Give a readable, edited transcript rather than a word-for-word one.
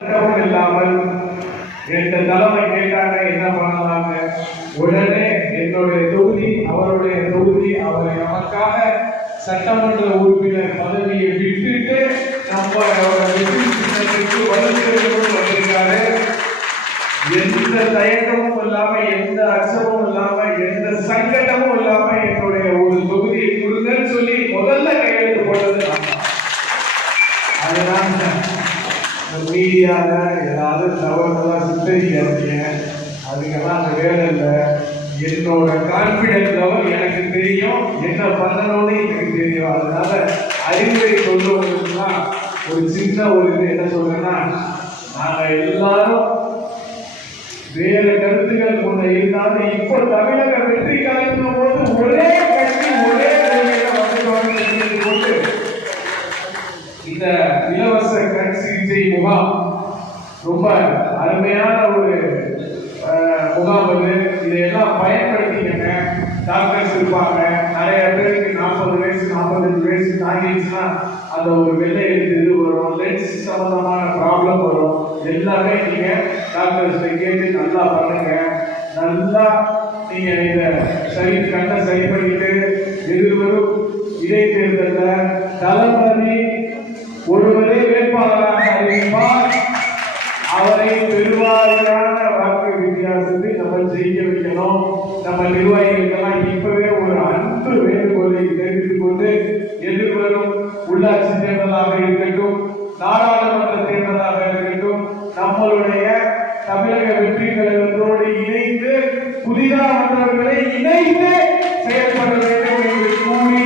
இல்லாமல் எந்த தலைமை கேட்டாங்க என்ன பண்ணலாங்க, உடனே என்னுடைய தொகுதி அவருடைய தொகுதி, அவரை நமக்காக சட்டமன்ற உறுப்பினர் பதவியை விட்டுட்டு நம்ம வெற்றி சின்னத்திற்கு வந்திருக்காரு. எந்த தயக்கமும் இல்லாம, எந்த அச்சமும் இல்லாம, எந்த சங்கடமும் இல்லாம என்னுடைய ஒரு தொகுதியை கொடுங்கன்னு சொல்லி முதல்ல கையெழுத்து போட்டது நான். அதனால மீடியால ஏதாவது தவறுதெல்லாம் சித்தரிக்காதீங்க, அதுக்கெல்லாம் அந்த வேலை இல்லை. என்னோட கான்பிடன்ஸ் லெவல் எனக்கு தெரியும், என்ன பண்ணணும்னு எனக்கு தெரியும். அதனால அறிவுரை சொல்லுவதற்குலாம் ஒரு சின்ன ஒரு இது என்ன சொல்றேன்னா, நாங்க எல்லாரும் வேற கருத்துக்கள் கொண்ட இருந்தாலும் இப்போ தமிழக வெற்றி கலைக்கும் போது ஒரே கட்சி ஒரே கொண்டு இந்த இலவச கண் சிகிச்சை முகாம் ரொம்ப அருமையான ஒரு முகாம். இதையெல்லாம் பயன்படுத்திக்கங்க. டாக்டர்ஸ் இருப்பாங்க, நிறைய பேருக்கு 40 வயசு 45 வயசு தாங்கிடுச்சுன்னா அந்த ஒரு வெள்ளை எழுத்து வரும், லென்ஸ் சம்பந்தமான ப்ராப்ளம் வரும். எல்லாமே நீங்க டாக்டர்ஸ் கேட்டு நல்லா பண்ணுங்க. நல்லா நீங்க இதை சரி கண்ணை சரி பண்ணிட்டு எதிர்வரும் இடைத்தேர்தலில் தளபதி ஒருவரே வேட்பாளராக அறிவிப்பார். அவரை பெருவாரியான வாக்கு வித்தியாசத்தை நம்ம ஜெயிக்க வைக்கணும். நம்ம நிர்வாகிகளுக்கெல்லாம் இப்பவே ஒரு அன்பு வேண்டுகோளை தெரிவித்துக் கொண்டு, எதிர்வரும் உள்ளாட்சி தேர்தலாக இருக்கட்டும், நாடாளுமன்ற தேர்தலாக இருக்கட்டும், நம்மளுடைய தமிழக வெற்றி கழகத்தோடு இணைந்து புதிதாக வந்தவர்களை இணைந்து செயல்பட வேண்டும் என்று கூறி